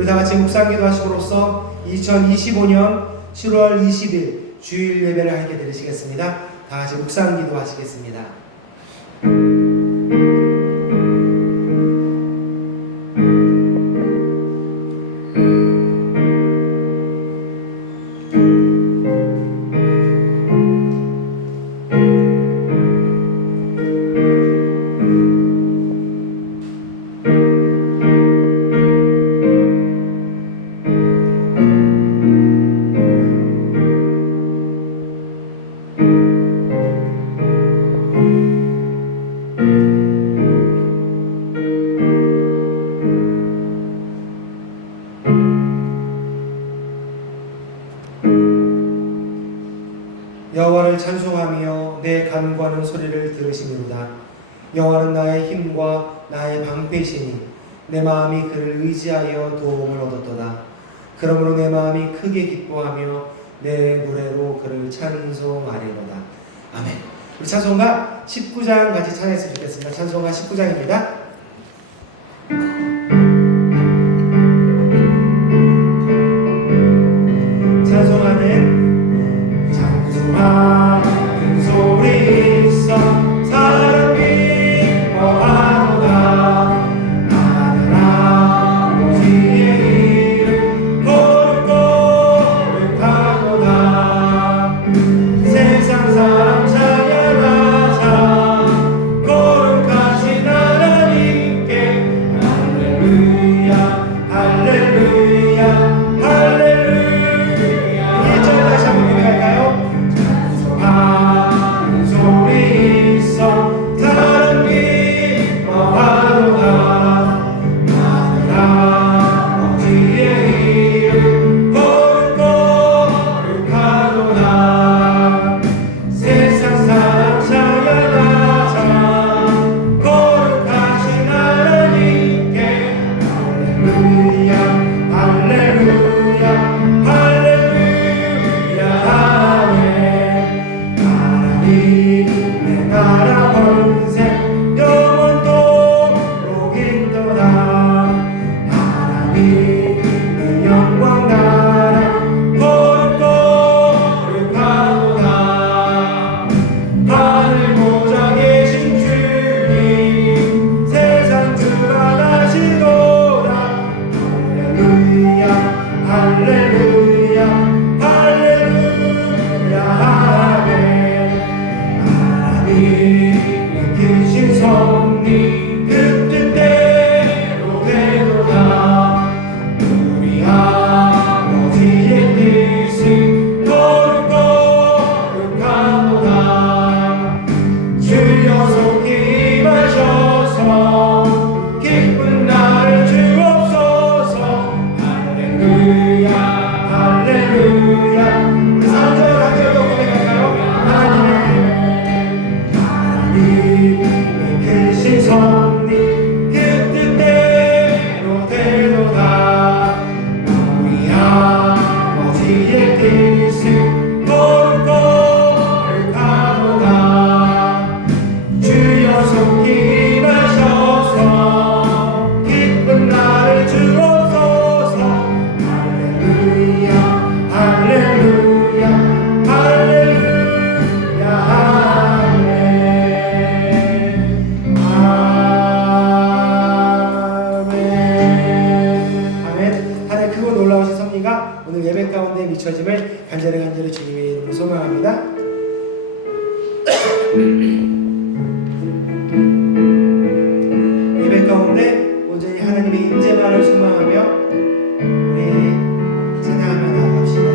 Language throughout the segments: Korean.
우리 다 같이 묵상기도 하심으로써 2025년 7월 20일 주일 예배를 함께 드리시겠습니다. 다 같이 묵상기도 하시겠습니다. 여호와를 찬송하며 내 간구하는 소리를 들으시는도다. 여호와는 나의 힘과 나의 방패시니 내 마음이 그를 의지하여 도움을 얻었도다. 그러므로 내 마음이 크게 기뻐하며 내 노래로 그를 찬송하리로다. 아멘. 우리 찬송가 19장 같이 찬양했으면 좋겠습니다. 찬송가 19장입니다. 큰 소리 있어 사랑 기뻐하노라. 나는 아버지의 이름 거룩거룩하도다. 세상 사람 찬양하자. 거룩하신 하나님께 할렐루야 할렐루야 할렐루야. 1절 다시 한번 고백할까요? 주님을 소망합니다. 예배 가운데 온전히 하나님의 임재만을 소망하며 우리 찬양하며 나아갑시다.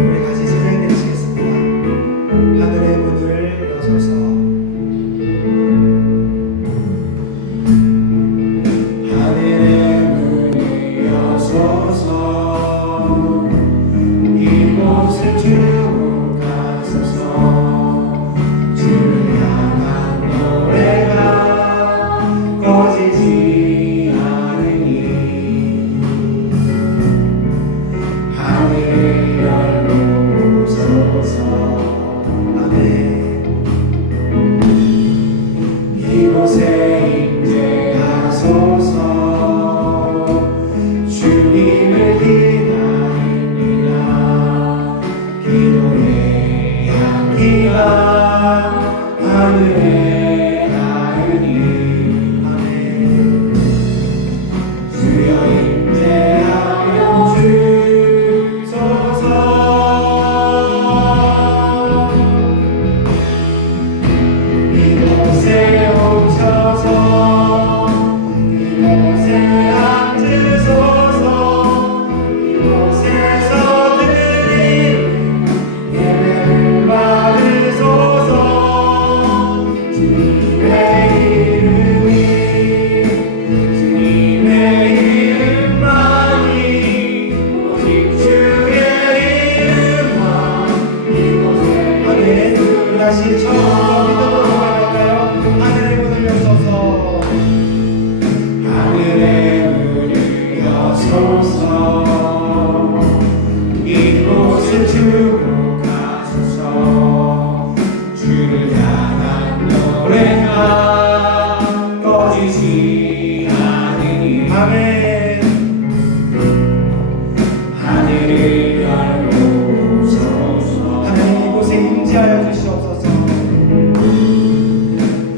우리 같이 찬양드리시겠습니다. 하늘의 문을 여소서 하늘의 문을 여소서 이곳을 주고 가소서 주를 향한 노래가 꺼지지 않으니 하늘을 열고 오소서 아멘. 이곳에 임재하소서 주님을 기다립니다. 기도의 향기가 하늘에 닿으니 아멘. 주여 임재하여 주소서 이곳에 오셔서 이곳에 앉으소서 이곳에서 드린 예배를 받으소서 주님의 이름만이 오직 주의 이름만 이곳에 아멘. 다시 처음부터 믿음으로 나갈까요? 하늘의 문을 여소서 하늘의 문을 여소서 이곳을 주고 가소서 주를 향한 노래가 꺼지지 않으니 아멘. 하늘을 열고 오소서 하나님 이곳에 임재하여 주시옵소서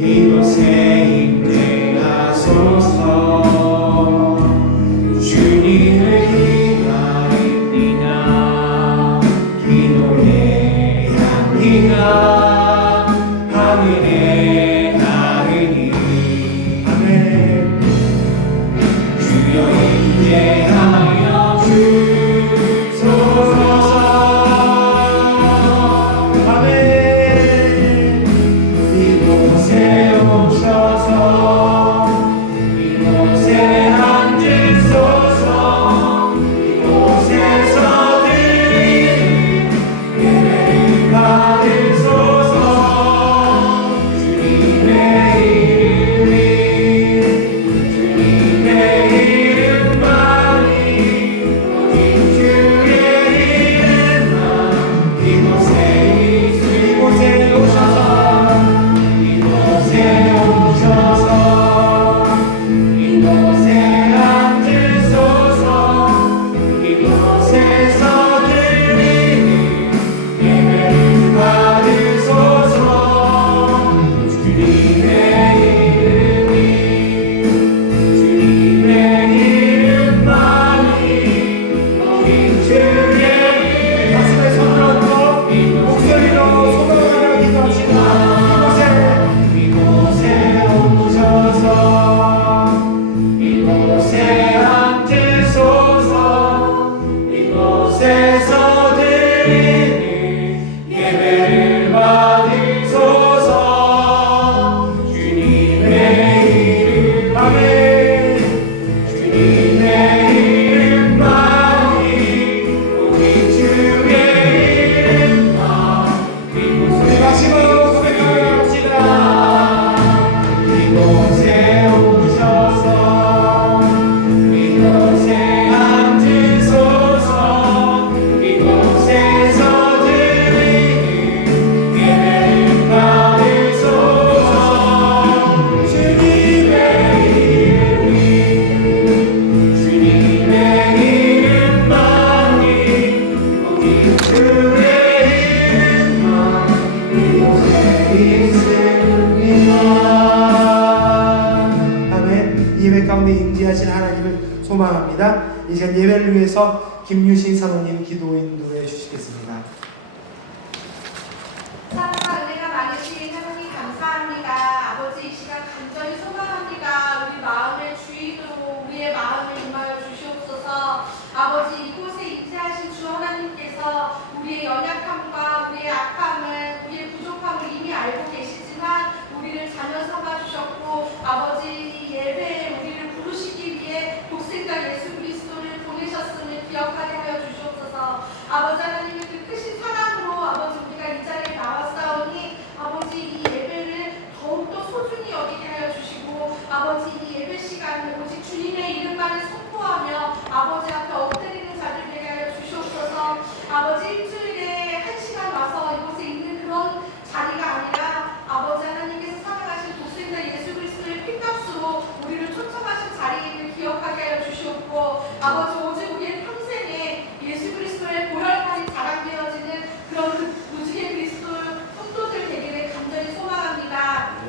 이곳에 임재하소서 주님을 기다립니다. 기도의 향기가 하늘에 닿으니 아멘. 주여 임재하여 주소서 아멘. 이곳에 오셔서 이곳에 앉으소서 이곳에서 드린 예배를 받으소서 주님의 이름만이 오직 주의 이름만 이곳에 오셔서 이곳에 앉으소서 이곳에서 드리니 예배를 받으소서 주님의 이름만이 오직 주의 가슴에 손을 얹고 목소리로 소망하며 기도합시다. 이곳에 오셔서 이곳에 앉으소서 이곳에서 드리니 예배를 받으소서 하실 하나님을 소망합니다. 이제 예배를 위해서 김유신 사모님 기도 인도해 주시겠습니다. 사랑과 은혜가 많으신 하나님 감사합니다. 아버지 이 시간 간절히 소망합니다. 우리 마음의 주인으로 우리의 마음을 임하여 주시옵소서. 아버지 이곳에 임재하신 주 하나님께서 우리의 연약함과 우리의 악함을 우리의 부족함을 이미 알고 계시지만 우리를 자녀 삼아 주셨고 아버지 이 예배에 우리를 부르시기 위해 독생자 예수 그리스도를 보내셨음을 기억하게 하여 주시옵소서. 아버지 하나님의 그 크신 사랑으로 아버지 우리가 이 자리에 나왔사오니 아버지 이 예배를 더욱더 소중히 여기게 하여 주시고 아버지 이 예배 시간에 오직 주님의 이름만을 선포하며 아버지 앞에 엎드리는 자들 되게 하여 주시옵소서. 아버지 일주일에 한 시간 와서 이곳에 있는 그런 자리가 아니라 아버지 하나님께서 사랑하신 독생자 예수 그리스도의 피값으로 우리를 초청하신 자리를 기억하게 하여 주시옵고 아버지 오직 우리의 평생에 예수 그리스도의 보혈판이 자랑되어지는 그런 무지개 그리스도 성도들 되기를 간절히 소망합니다.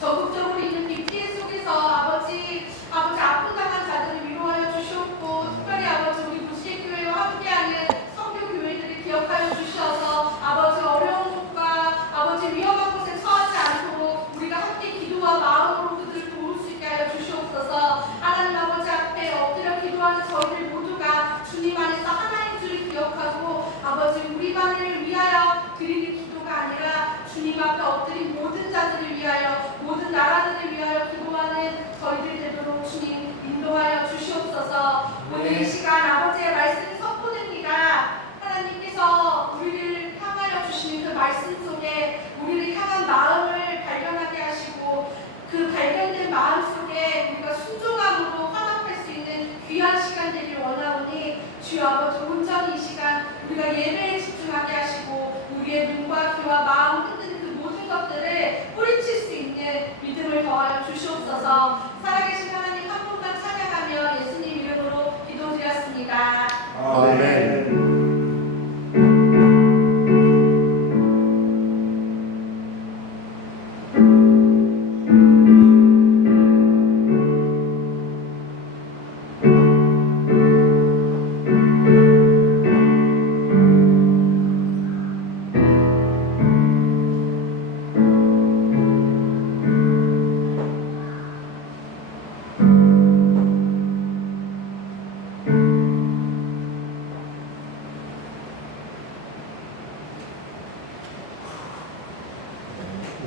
적극적으로 있는 이 피해 속에서 아버지 아프당한 자들을 위로하여 주시옵고 특별히 아버지 우리 무지개 교회와 함께하는 성교 교회들을 기억하여 주셔서 아버지 어려운 곳과 아버지 위험한 곳에 처하지 않도록 우리가 함께 기도와 마음으로 그들을 도울 수 있게 하여 주시옵소서. 하나님 아버지 앞에 엎드려 기도하는 저희들 모두가 주님 안에서 하나인 줄을 기억하고 아버지 우리만을 위하여 드리는 기도가 아니라 주님 앞에 엎드린 모든 자들을 위하여 모든 나라들을 위하여 기도하는 저희들 되도록 주님 인도하여 주시옵소서. 오늘 이 시간 아버지의 말씀이 선포됩니다. 하나님께서 우리를 향하여 주시는 그 말씀 속에 우리를 향한 마음을 발견하게 하시고 그 발견된 마음 속에 우리가 순종함으로 화답할 수 있는 귀한 시간 되길 원하오니 주여 아버지 온전히 이 시간 우리가 예배에 집중하게 하시고 우리의 눈과 귀와 마음 흔드는 그 모든 것들을 뿌리칠 수 있는 믿음을 더하여 주시옵소서. 살아계신 하나님 한 분만 찬양하며 예수님 이름으로 기도드렸습니다. 아멘.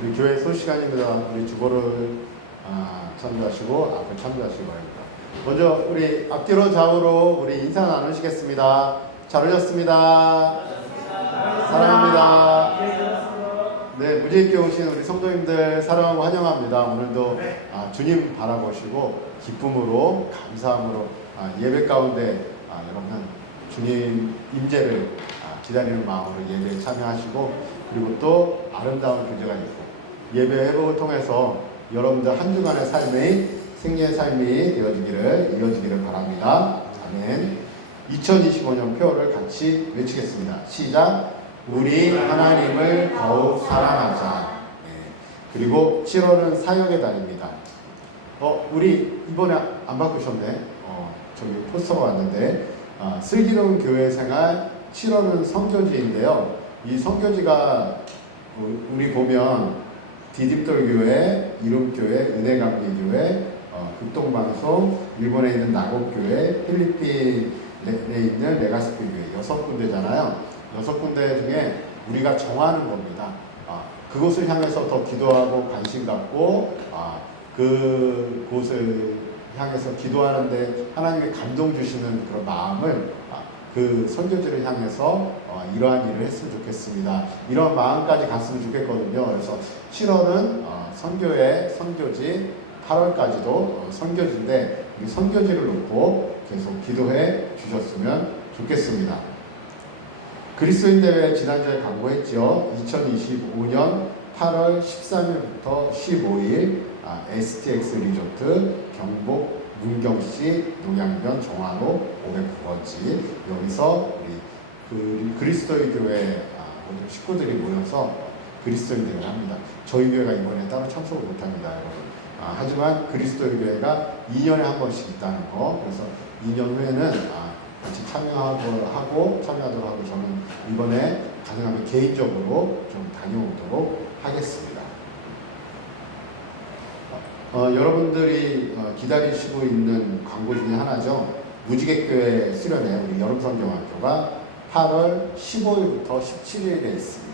우리 교회 소시간입니다. 우리 주보를 참조하시고 앞에 참조하시기 바랍니다. 먼저 우리 앞뒤로 좌우로 우리 인사 나누시겠습니다. 잘 오셨습니다. 사랑합니다. 네, 무지개 오신 우리 성도님들 사랑하고 환영합니다. 오늘도 주님 바라보시고 기쁨으로 감사함으로 예배 가운데 여러분 주님 임재를 기다리는 마음으로 예배에 참여하시고 그리고 또 아름다운 교제가 있고 예배 회복을 통해서 여러분들 한 주간의 삶의 승리의 삶이 이어지기를 바랍니다. 아멘. 2025년 표를 같이 외치겠습니다. 시작. 우리 하나님을 더욱 사랑하자. 네. 그리고 7월은 사역의 달입니다. 우리 이번에 안 바꾸셨네. 저기 포스터가 왔는데 슬기로운 교회 생활 7월은 선교지인데요. 이 선교지가 우리 보면 디딤돌교회, 이름교회, 은혜감리교회, 극동방송, 일본에 있는 나곡교회, 필리핀에 있는 레가스교회 6군데잖아요. 6군데 중에 우리가 정하는 겁니다. 그곳을 향해서 더 기도하고 관심 갖고 그곳을 향해서 기도하는데 하나님의 감동 주시는 그런 마음을 그 선교지를 향해서 이러한 일을 했으면 좋겠습니다. 이런 마음까지 갔으면 좋겠거든요. 그래서 7월은 선교의 선교지, 8월까지도 선교지인데 이 선교지를 놓고 계속 기도해 주셨으면 좋겠습니다. 그리스도인 대회 지난주에 광고했죠. 2025년 8월 13일부터 15일 STX 리조트 경북 문경시 농양면 종화로 509번지 여기서 우리 그리스도의 교회 모든 식구들이 모여서 그리스도인 대회를 합니다. 저희 교회가 이번에 따로 참석을 못합니다, 여러분. 하지만 그리스도의 교회가 2년에 한 번씩 있다는 거. 그래서 2년 후에는 같이 참여하도록 하고 저는 이번에 가능하면 개인적으로 좀 다녀오도록 하겠습니다. 여러분들이 기다리시고 있는 광고 중에 하나죠. 무지개교회 수련회 우리 여름성경학교가 8월 15일부터 17일에 있습니다.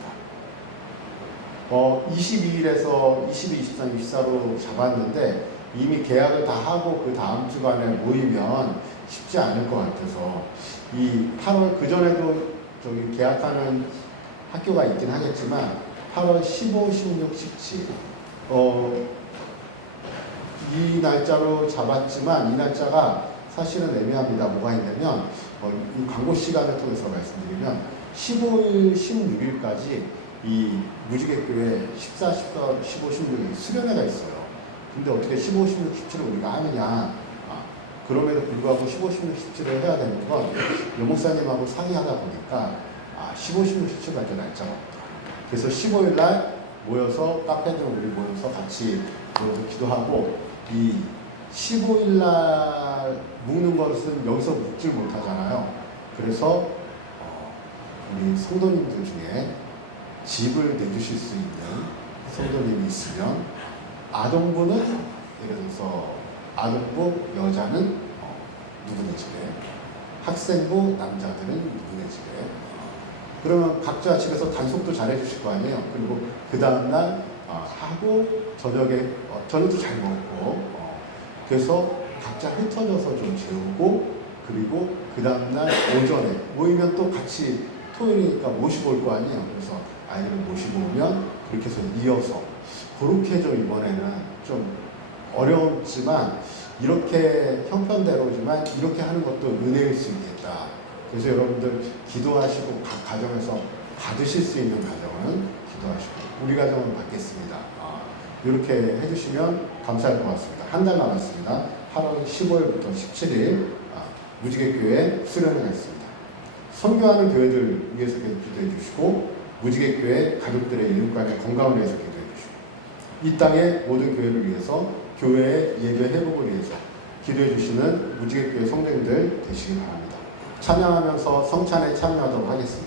22일에서 22, 23, 24로 잡았는데 이미 계약을 다 하고 그 다음 주간에 모이면 쉽지 않을 것 같아서 이 8월 그 전에도 저기 계약하는 학교가 있긴 하겠지만 8월 15, 16, 17 이 날짜로 잡았지만 이 날짜가 사실은 애매합니다. 뭐가 있냐면 이 광고 시간을 통해서 말씀드리면 15일, 16일까지 이 무지개교회 14, 15, 16일 수련회가 있어요. 근데 어떻게 15, 16, 17을 우리가 하느냐? 그럼에도 불구하고 15, 16, 17을 해야 되는 건 여목사님하고 상의하다 보니까 15, 16, 17까지 날짜가 없다. 그래서 15일 날 모여서 카페들 우리 모여서 같이 모여서 기도하고 이 15일 날 묵는 것은 여기서 묵질 못하잖아요. 그래서 우리 성도님들 중에 집을 내주실 수 있는 성도님이 있으면 아동부는 예를 들어서 아동부 여자는 누구네 집에, 학생부 남자들은 누구네 집에. 그러면 각자 집에서 단속도 잘 해주실 거 아니에요. 그리고 그 다음날 하고 저녁도 잘 먹고 그래서 각자 흩어져서 좀 재우고 그리고 그 다음날 오전에 모이면 또 같이 토요일이니까 모시고 올 거 아니에요. 그래서 아이를 모시고 오면 그렇게 해서 이어서 그렇게 좀 이번에는 좀 어려웠지만 이렇게 형편대로지만 이렇게 하는 것도 은혜일 수 있겠다. 그래서 여러분들 기도하시고 각 가정에서 받으실 수 있는 가정은 기도하시고 우리 가정은 받겠습니다. 이렇게 해주시면 감사할 것 같습니다. 한 달 남았습니다. 8월 15일부터 17일 무지개교회 수련회가 있습니다. 선교하는 교회들 위해서 기도해 주시고 무지개교회 가족들의 이웃간의 건강을 위해서 기도해 주시고 이 땅의 모든 교회를 위해서 교회의 예배 회복을 위해서 기도해 주시는 무지개교회 성도님들 되시기 바랍니다. 찬양하면서 성찬에 참여하도록 하겠습니다.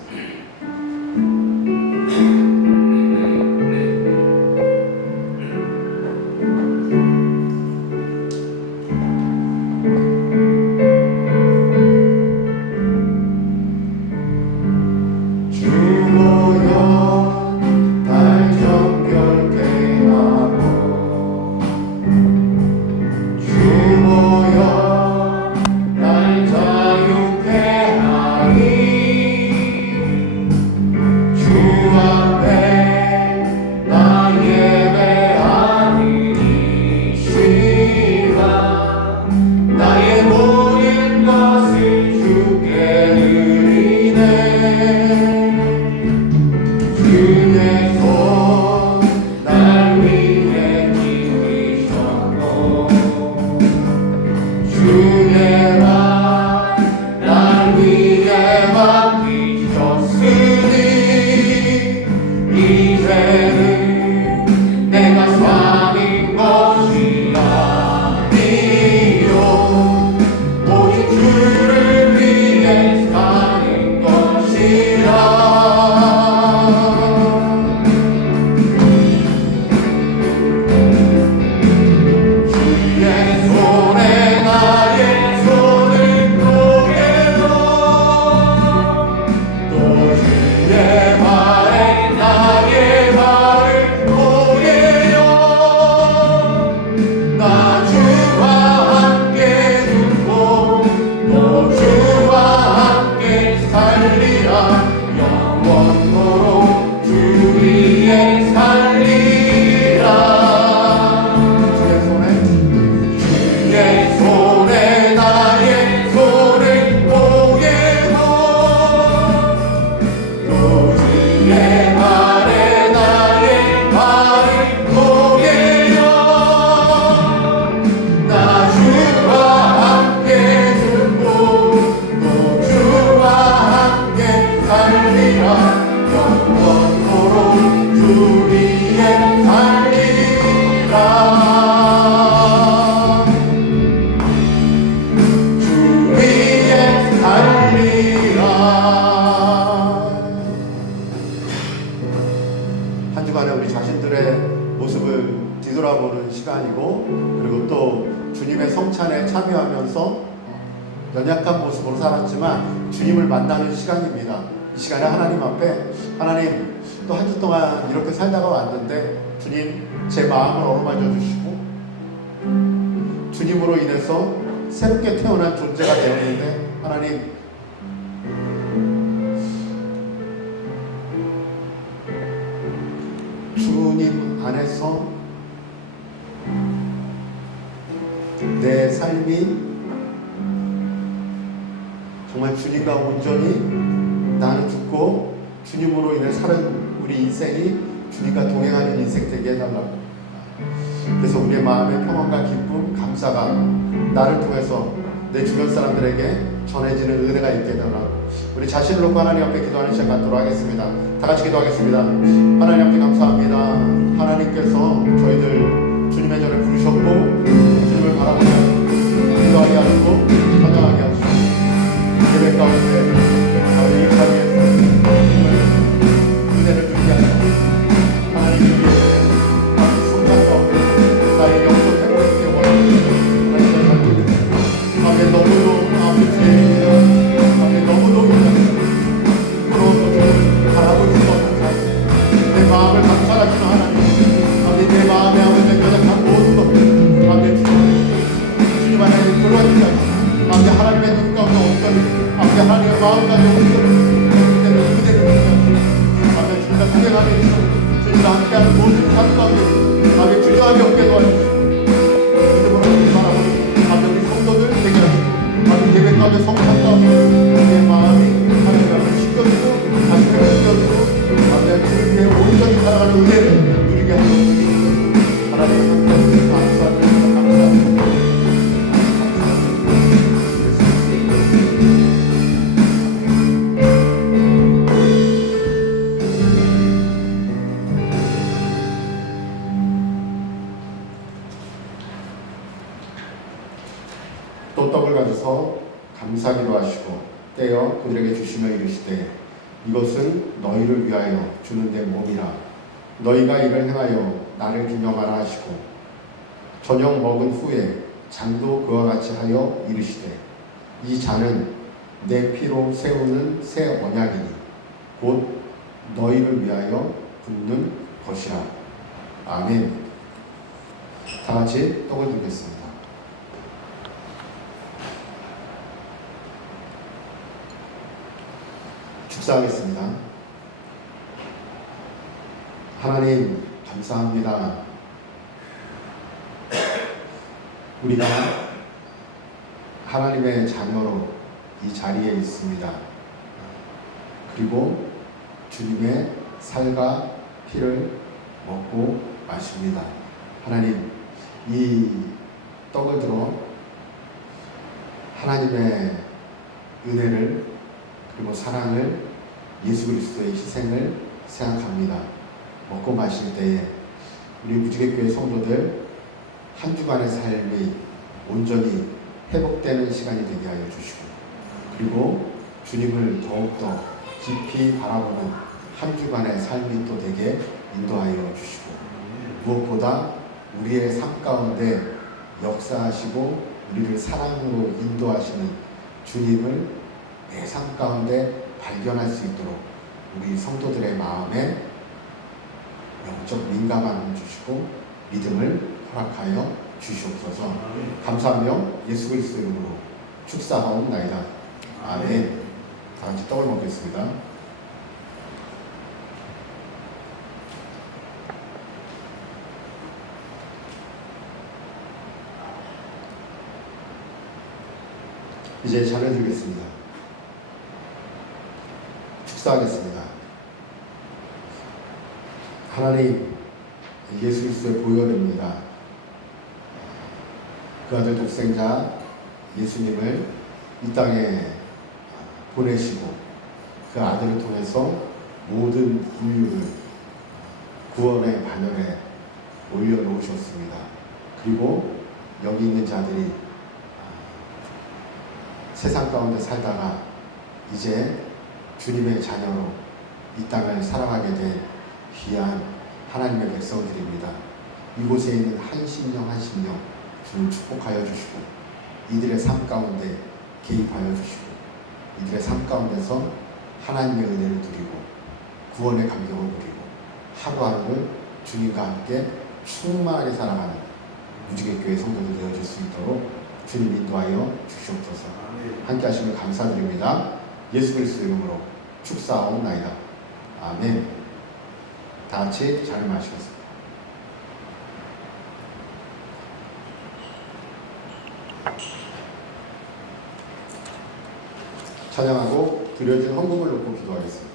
뒤돌아보는 시간이고, 그리고 또 주님의 성찬에 참여하면서 연약한 모습으로 살았지만 주님을 만나는 시간입니다. 이 시간에 하나님 앞에, 하나님 또 한 주 동안 이렇게 살다가 왔는데 주님 제 마음을 어루만져 주시고 주님으로 인해서 새롭게 태어난 존재가 되었는데 하나님 주님 안에서 내 삶이 정말 주님과 온전히 나는 죽고 주님으로 인해 사는 우리 인생이 주님과 동행하는 인생 되게 해달라고. 그래서 우리의 마음의 평안과 기쁨, 감사가 나를 통해서 내 주변 사람들에게 전해지는 은혜가 있게 해달라고. 우리 자신을 놓고 하나님 앞에 기도하는 시간 갖도록 하겠습니다. 다 같이 기도하겠습니다. 하나님 앞에 감사합니다. 하나님께서 저희들 주님의 전에 부르셨고 주님을 바라보며 기도하게 하시고 찬양하게 하시고 예배 가운데 이 자리에서 은혜를 주게 하시고 하나님 위해 성장 가운데 나의 영적 회복에 원하는 하나님의 삶을 아멘. 너무도 아멘 죄입니다. 아멘. 너무도 부러워서 주님을 바라볼 수 없는 삶, 내 마음을 감찰하시는 하나님, 아멘. 내 마음에 아멘 연약한 모든 것들 아멘 주님 안에 들어와주시옵소서. 아멘. 하나님의 눈 가운데 없던 아멘 하나님의 마음 가운데 없던 그때는 그대로 아멘 주님과 동행하며 주님과 함께하는 모든 삶 가운데 아멘 주저함이 없게 도와주시고 믿음으로 주님 바라보는 아멘 우리 성도들 되게 하시고 아멘 예배 가운데 성찬 가운데 내 마음이 하나님 앞에 씻겨주고 다시 회복시켜주고 아멘 주님께 온전히 살아가는 은혜를 누리게 하시옵소서. 하나님 함께 감사합니다. 감사합니다. 또 떡을 가져서 감사기도 하시고 떼어 그들에게 주시며 이르시되 이것은 너희를 위하여 주는 내 몸이라. 너희가 이를 행하여 나를 기념하라 하시고 저녁 먹은 후에 잔도 그와 같이 하여 이르시되 이 잔은 내 피로 세우는 새 언약이니 곧 너희를 위하여 붓는 것이라. 아멘. 다 같이 떡을 들겠습니다. 축사하겠습니다. 하나님 감사합니다. 우리가 하나님의 자녀로 이 자리에 있습니다. 그리고 주님의 살과 피를 먹고 마십니다. 하나님 이 떡을 들어 하나님의 은혜를 그리고 사랑을 예수 그리스도의 희생을 생각합니다. 먹고 마실 때에 우리 무지개교회 성도들 한 주간의 삶이 온전히 회복되는 시간이 되게 하여 주시고 그리고 주님을 더욱더 깊이 바라보는 한 주간의 삶이 또 되게 인도하여 주시고 무엇보다 우리의 삶 가운데 역사하시고 우리를 사랑으로 인도하시는 주님을 내 삶 가운데 발견할 수 있도록 우리 성도들의 마음에 영적 민감함을 주시고 믿음을 허락하여 주시옵소서. 감사하며 예수 그리스도 이름으로 축사하옵나이다. 아멘. 다 같이 떡을 먹겠습니다. 이제 잔을 들겠습니다. 축사하겠습니다. 하나님 예수 그리스도의 보혈입니다. 그 아들 독생자 예수님을 이 땅에 보내시고 그 아들을 통해서 모든 인류를 구원의 반열에 올려놓으셨습니다. 그리고 여기 있는 자들이 세상 가운데 살다가 이제 주님의 자녀로 이 땅을 살아가게 된 귀한 하나님의 백성들입니다. 이곳에 있는 한 심령 한 심령 주님 축복하여 주시고 이들의 삶 가운데 개입하여 주시고 이들의 삶 가운데서 하나님의 은혜를 누리고 구원의 감격을 누리고 하루하루를 주님과 함께 충만하게 살아가는 무지개교회 성도들 되어질 수 있도록 주님 인도하여 주시옵소서. 함께 하시면 감사드립니다. 예수 그리스도 이름으로 축사하옵나이다. 아멘. 다 같이 잘 마시겠습니다. 찬양하고 드려진 헌금을 놓고 기도하겠습니다.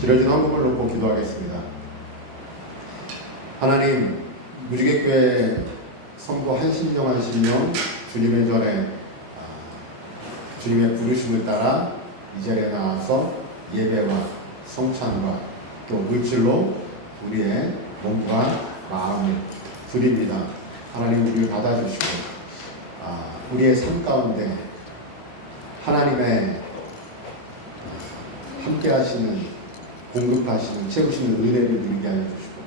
드려진 헌금을 놓고 기도하겠습니다. 하나님, 무지개교회 성도 한 심령 한 심령 주님의 전에 주님의 부르심을 따라 이 자리에 나와서 예배와 성찬과 또 물질로 우리의 몸과 마음을 드립니다. 하나님 우리를 받아주시고 우리의 삶 가운데 하나님의 함께 하시는 공급하시는 채우시는 은혜를 누리게 하여 주시고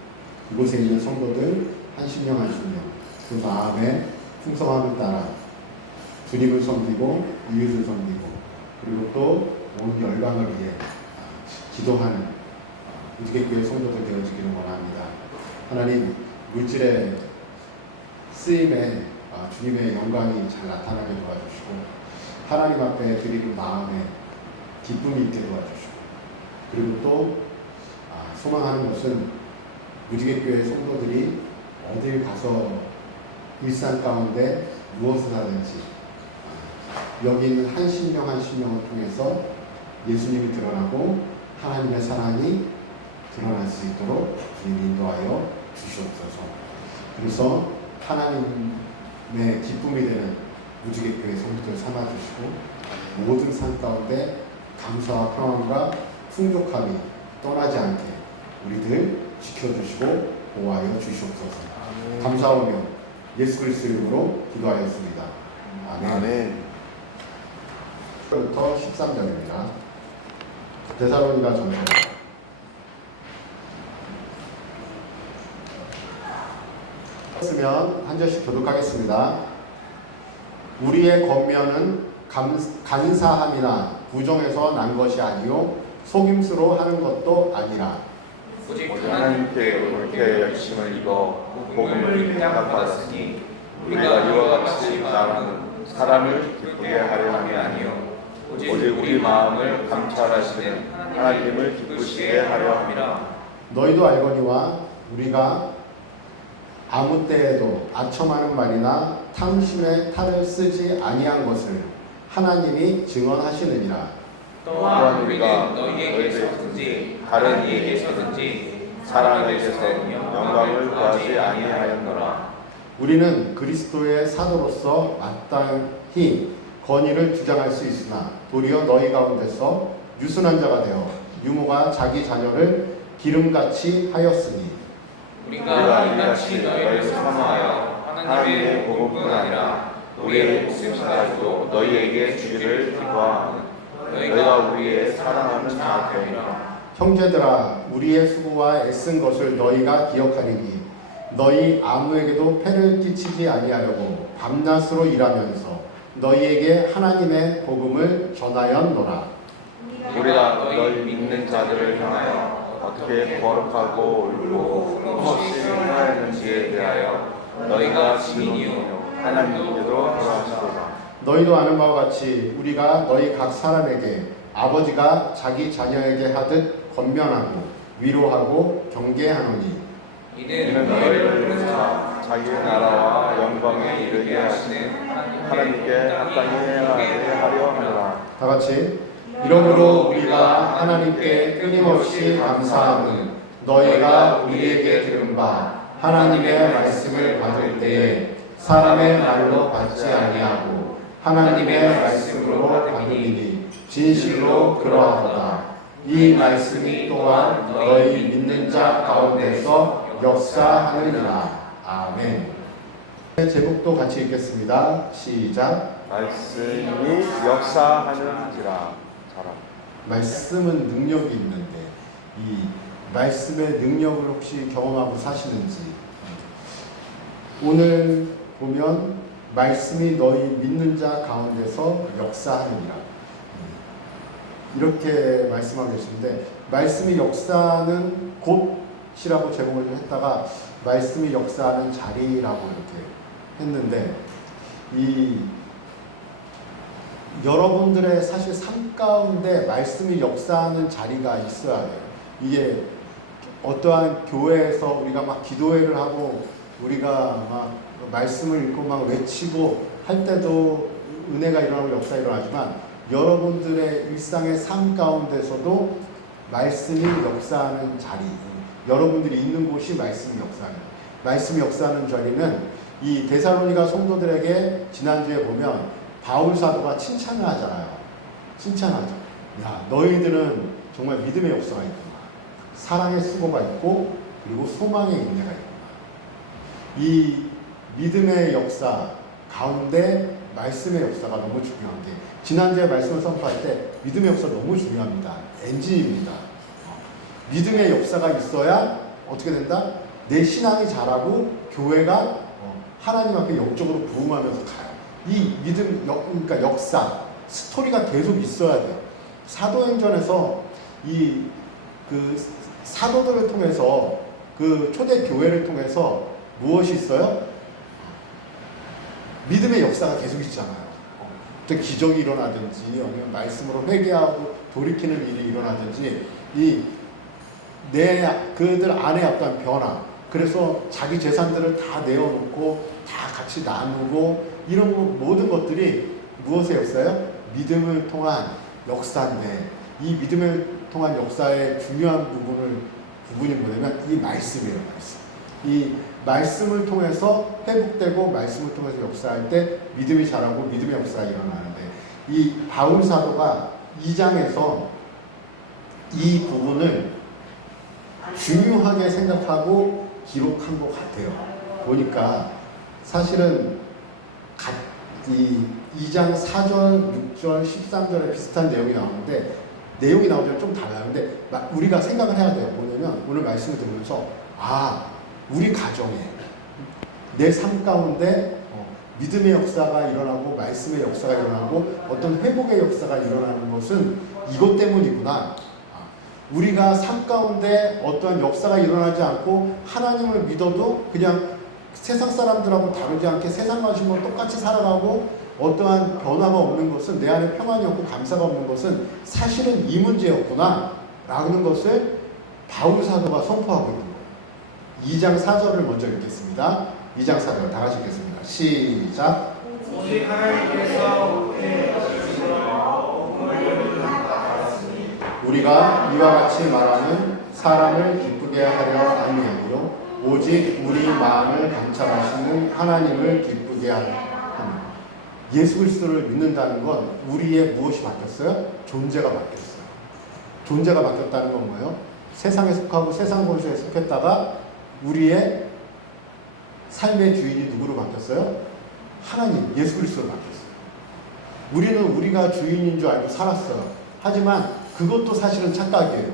그곳에 있는 성도들 한 심령 한 심령 그 마음의 풍성함을 따라 주님을 섬기고 이웃을 섬기고 그리고 또 온 열방을 위해 기도하는 무지개교회 성도들 되어지기를 원합니다. 하나님 물질의 쓰임에 주님의 영광이 잘 나타나게 도와주시고 하나님 앞에 드리는 마음에 기쁨이 있게 도와주시고 그리고 또 소망하는 것은 무지개교회 성도들이 어딜 가서 일상 가운데 무엇을 하든지 여기 있는 한 심령 한 심령을 통해서 예수님이 드러나고 하나님의 사랑이 드러날 수 있도록 주님 인도하여 주시옵소서. 그래서 하나님의 기쁨이 되는 무지개교회 성도들 삼아주시고 모든 삶 가운데 감사와 평안과 풍족함이 떠나지 않게 우리들 지켜주시고 보호하여 주시옵소서. 감사하며 예수 그리스도 이름으로 기도하였습니다. 아멘. 1절부터 13절입니다. 데살로니가 전서. 했으면 한 절씩 교독하겠습니다. 우리의 권면은 간사함이나 부정에서 난 것이 아니요 속임수로 하는 것도 아니라 오직 하나님께 옳게 열심을 입어 복음을 양합받았으니 우리가 이와 같이 말하는 사람을 기쁘게 하려 함이 아니요 오직 우리 마음을 감찰하시는 하나님을 기쁘시게 하려 함이라. 너희도 알거니와 우리가 아무 때에도 아첨하는 말이나 탐심의 탈을 쓰지 아니한 것을 하나님이 증언하시느니라. 또한 우리가 너희에게서든지 다른 이에게서든지 사람에게서 영광을 구하지 아니하였노라. 우리는 그리스도의 사도로서 마땅히 권위를 주장할 수 있으나 도리어 너희 가운데서 유순한 자가 되어 유모가 자기 자녀를 기름같이 하였으니 우리가 이같이 너희를 사모하여 하나님의 복음뿐 아니라 우리의 목숨까지도 너희에게 주기를 기뻐하는 너희가 우리의 사랑하는 자 되리라. 형제들아 우리의 수고와 애쓴 것을 너희가 기억하리니 너희 아무에게도 폐를 끼치지 아니하려고 밤낮으로 일하면서 너희에게 하나님의 복음을 전하였노라. 우리가 너희 믿는 자들을 향하여 어떻게 거룩하고 옳고 흠없이 행하였는지에 대하여 너희가 증인이요 하나님께도 돌아가시도다. 너희도 아는 바와 같이 우리가 너희 각 사람에게 아버지가 자기 자녀에게 하듯 권면하고 위로하고 경계하노니 이는 너희를 부르사 자기의 나라와 영광에 이르게 하시는 하나님께 합당히 하려 하노라. 다 같이 이러므로 우리가 하나님께 끊임없이 감사함은 너희가 우리에게 들은 바 하나님의 말씀을 받을 때에 사람의 말로 받지 아니하고 하나님의 말씀으로 받으리니 진실로 그러하도다. 이 말씀이 또한 너희 믿는 자 가운데서 역사하느니라. 아멘. 제목도 같이 읽겠습니다. 시작. 말씀이 역사하는지라. 말씀은 능력이 있는데 이 말씀의 능력을 혹시 경험하고 사시는지 오늘 보면 말씀이 너희 믿는 자 가운데서 역사하느니라 이렇게 말씀하고 계시는데 말씀이 역사하는 곳이라고 제목을 했다가 말씀이 역사하는 자리라고 이렇게 했는데 이 여러분들의 사실 삶 가운데 말씀이 역사하는 자리가 있어야 돼요. 이게 어떠한 교회에서 우리가 막 기도회를 하고 우리가 막 말씀을 읽고 막 외치고 할 때도 은혜가 일어나고 역사가 일어나지만 여러분들의 일상의 삶 가운데서도 말씀이 역사하는 자리, 여러분들이 있는 곳이 말씀이 역사하는, 말씀이 역사하는 자리는 이 데살로니가 성도들에게 지난주에 보면 바울 사도가 칭찬을 하잖아요. 칭찬하죠. 야, 너희들은 정말 믿음의 역사가 있구나. 사랑의 수고가 있고 그리고 소망의 인내가 있구나. 이 믿음의 역사 가운데 말씀의 역사가 너무 중요한 게 지난주에 말씀을 선포할 때 믿음의 역사 너무 중요합니다. 엔진입니다. 믿음의 역사가 있어야 어떻게 된다? 내 신앙이 자라고 교회가 하나님 앞에 영적으로 부흥하면서 가요. 이 믿음, 그러니까 역사, 스토리가 계속 있어야 돼요. 사도행전에서 그 사도들을 통해서 그 초대 교회를 통해서 무엇이 있어요? 믿음의 역사가 계속 있잖아요. 기적이 일어나든지 아니면 말씀으로 회개하고 돌이키는 일이 일어나든지 그들 안에 어떤 변화, 그래서 자기 재산들을 다 내어놓고 다 같이 나누고 이런 모든 것들이 무엇의 역사예요? 믿음을 통한 역사인데 이 믿음을 통한 역사의 중요한 부분이 뭐냐면 이 말씀이에요. 말씀. 이 말씀을 통해서 회복되고 말씀을 통해서 역사할 때 믿음이 자라고 믿음의 역사가 일어나는데 이 바울 사도가 2장에서 이 부분을 중요하게 생각하고 기록한 것 같아요. 보니까 사실은 이 2장 4절, 6절, 13절에 비슷한 내용이 나오는데 내용이 나오면 좀 달라요. 근데 우리가 생각을 해야 돼요. 뭐냐면 오늘 말씀을 들으면서 우리 가정에 내 삶 가운데 믿음의 역사가 일어나고 말씀의 역사가 일어나고 어떤 회복의 역사가 일어나는 것은 이것 때문이구나. 우리가 삶 가운데 어떠한 역사가 일어나지 않고 하나님을 믿어도 그냥 세상 사람들하고 다르지 않게 세상 가지고 똑같이 살아가고 어떠한 변화가 없는 것은 내 안에 평안이 없고 감사가 없는 것은 사실은 이 문제였구나 라는 것을 바울 사도가 선포하고 있는 거예요. 2장 4절을 먼저 읽겠습니다. 2장 4절 다 같이 읽겠습니다. 시작. 오직 하나님께서 우리가 이와 같이 말하는 사람을 기쁘게 하려 함이 아니요 오직 우리 마음을 감찰하시는 하나님을 기쁘게 하려 합니다. 예수 그리스도를 믿는다는 건 우리의 무엇이 바뀌었어요? 존재가 바뀌었어요. 존재가 바뀌었다는 건 뭐예요? 세상에 속하고 세상 권세에 속했다가 우리의 삶의 주인이 누구로 바뀌었어요? 하나님, 예수 그리스도로 바뀌었어요. 우리는 우리가 주인인 줄 알고 살았어요. 하지만 그것도 사실은 착각이에요.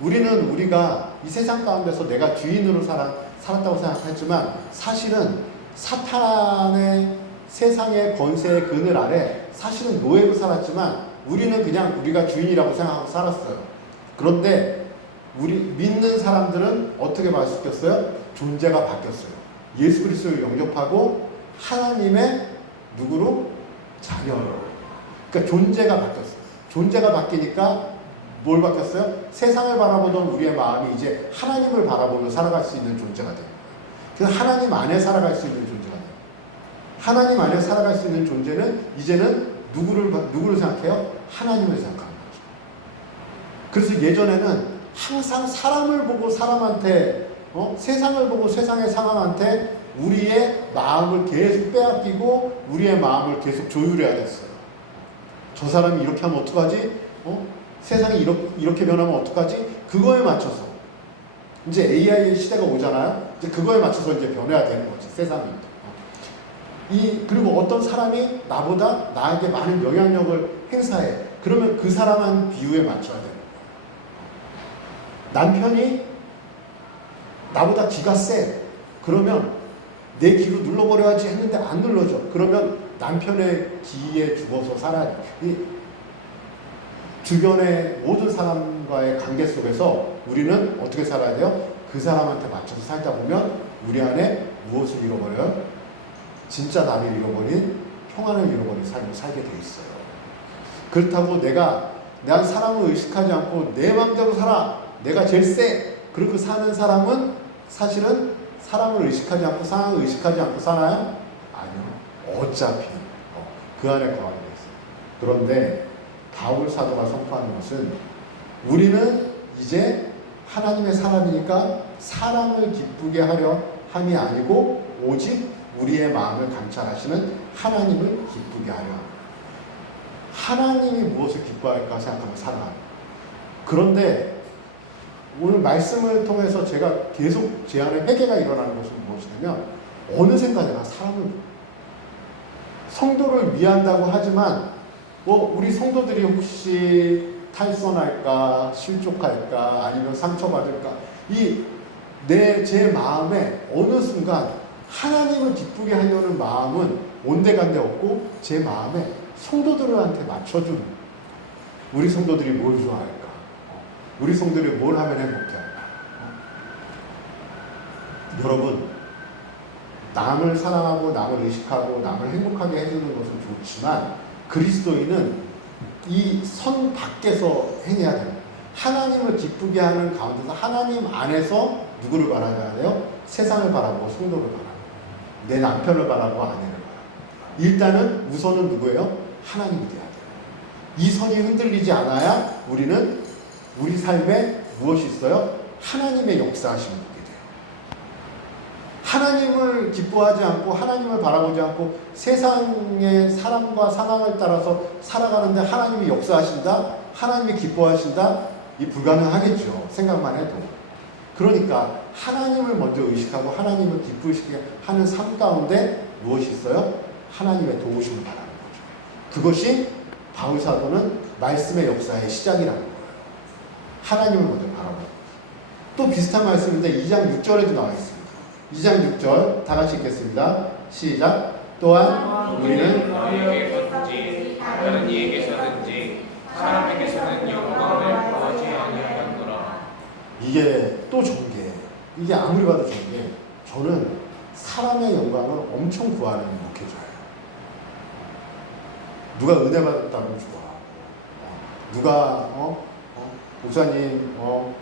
우리는 우리가 이 세상 가운데서 내가 주인으로 살았다고 생각했지만 사실은 사탄의 세상의 권세의 그늘 아래 사실은 노예로 살았지만 우리는 그냥 우리가 주인이라고 생각하고 살았어요. 그런데 우리 믿는 사람들은 어떻게 바뀌었어요? 존재가 바뀌었어요. 예수 그리스도를 영접하고 하나님의 누구로? 자녀로. 그러니까 존재가 바뀌었어요. 존재가 바뀌니까 뭘 바뀌었어요? 세상을 바라보던 우리의 마음이 이제 하나님을 바라보며 살아갈 수 있는 존재가 돼요. 그래서 하나님 안에 살아갈 수 있는 존재가 돼요. 하나님 안에 살아갈 수 있는 존재는 이제는 누구를 생각해요? 하나님을 생각하는 거죠. 그래서 예전에는 항상 사람을 보고 사람한테 세상을 보고 세상의 상황한테 우리의 마음을 계속 빼앗기고 우리의 마음을 계속 조율해야 됐어요. 저 사람이 이렇게 하면 어떡하지? 세상이 이렇게 변하면 어떡하지? 그거에 맞춰서 이제 AI의 시대가 오잖아요. 이제 그거에 맞춰서 이제 변해야 되는 거지, 세상이. 그리고 어떤 사람이 나에게 많은 영향력을 행사해. 그러면 그 사람한 비유에 맞춰야 되는 거예요. 남편이 나보다 기가 세. 그러면 내 기로 눌러버려야지 했는데 안 눌러져. 그러면 남편의 기에 죽어서 살아야 돼. 주변의 모든 사람과의 관계 속에서 우리는 어떻게 살아야 돼요? 그 사람한테 맞춰서 살다 보면 우리 안에 무엇을 잃어버려요? 진짜 나를 잃어버린 평안을 잃어버린 삶을 살게 돼 있어요. 그렇다고 내가 사람을 의식하지 않고 내 마음대로 살아. 내가 제일 세. 그렇게 사는 사람은 사실은 사람을 의식하지 않고 상황을 의식하지 않고 사나요? 아니요. 어차피 그 안에 거하게 돼 있어요. 그런데 바울 사도가 선포하는 것은 우리는 이제 하나님의 사람이니까 사람을 기쁘게 하려 함이 아니고 오직 우리의 마음을 감찰하시는 하나님을 기쁘게 하려 합니다. 하나님이 무엇을 기뻐할까 생각하며 살아가는. 그런데 오늘 말씀을 통해서 제가 계속 제 안에 회개가 일어나는 것은 무엇이냐면 어느샌가 내가 성도를 위한다고 하지만 우리 성도들이 혹시 탈선할까 실족할까 아니면 상처받을까 제 마음에 어느 순간 하나님을 기쁘게 하려는 마음은 온데간데 없고 제 마음에 성도들한테 맞춰준 우리 성도들이 뭘 좋아할까? 우리 성도들이 뭘 하면 행복해할까? 여러분, 남을 사랑하고 남을 의식하고 남을 행복하게 해주는 것은 좋지만 그리스도인은 이 선 밖에서 행해야 됩니다. 하나님을 기쁘게 하는 가운데서 하나님 안에서 누구를 바라봐야 돼요? 세상을 바라보고 성도를 바라보고 내 남편을 바라보고 아내를 바라보고 일단은 우선은 누구예요? 하나님이 돼야 돼요. 이 선이 흔들리지 않아야 우리는 우리 삶에 무엇이 있어요? 하나님의 역사하심을 보게 돼요. 하나님을 기뻐하지 않고 하나님을 바라보지 않고 세상의 사람과 상황을 따라서 살아가는데 하나님이 역사하신다? 하나님이 기뻐하신다? 이 불가능하겠죠. 생각만 해도. 그러니까 하나님을 먼저 의식하고 하나님을 기쁘시게 하는 삶 가운데 무엇이 있어요? 하나님의 도우심을 바라는 거죠. 그것이 바울 사도는 말씀의 역사의 시작이라는 거예요. 하나님을 먼저 바라보는 거죠. 또 비슷한 말씀인데 2장 6절에도 나와 있습니다. 2장 6절 다 같이 읽겠습니다. 시작. 또한 우리는 너희에게서든지 다른 이에게서든지 사람에게서는 영광을 구하지 아니하였노라. 이게 또 전개. 이게 아무리 봐도 전개. 저는 사람의 영광을 엄청 구하는 목회자예요. 누가 은혜 받았다면 좋아. 누가 목사님 뭐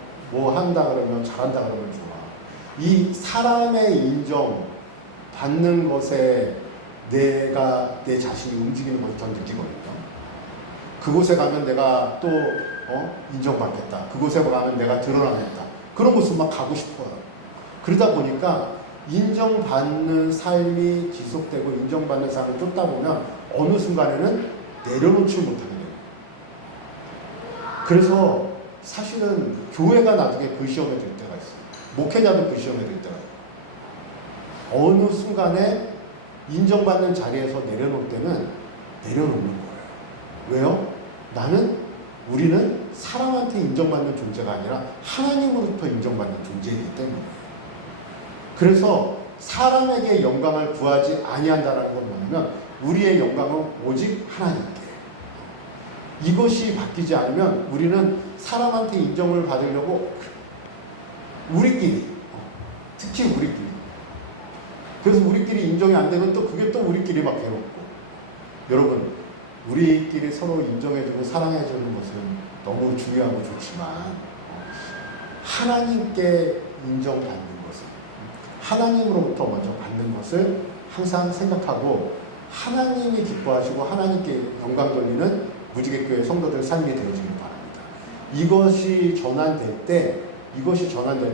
한다 그러면 잘한다 그러면 좋아. 이 사람의 인정 받는 것에 내가 내 자신이 움직이는 것을 전 느끼거든요. 그곳에 가면 내가 또 인정받겠다. 그곳에 가면 내가 드러나겠다. 그런 곳은 막 가고 싶어요. 그러다 보니까 인정받는 삶이 지속되고 인정받는 삶을 쫓다 보면 어느 순간에는 내려놓지 못하게 돼요. 그래서 사실은 교회가 나중에 그 시험에 들 때가 있어요. 목회자도 그 시험에 들 때가 있어요. 어느 순간에 인정받는 자리에서 내려놓을 때는 내려놓는 거예요. 왜요? 우리는 사람한테 인정받는 존재가 아니라 하나님으로부터 인정받는 존재이기 때문이에요. 그래서 사람에게 영광을 구하지 아니한다라는 건 뭐냐면 우리의 영광은 오직 하나님께. 이것이 바뀌지 않으면 우리는 사람한테 인정을 받으려고 우리끼리, 특히 우리끼리. 그래서 우리끼리 인정이 안 되면 또 그게 또 우리끼리 막 괴롭고. 여러분, 우리끼리 서로 인정해주고 사랑해주는 것은 너무 중요하고 좋지만 하나님께 인정받는 것을, 하나님으로부터 먼저 받는 것을 항상 생각하고 하나님이 기뻐하시고 하나님께 영광 돌리는 무지개교회 성도들 삶이 되어지길 바랍니다. 이것이 전환될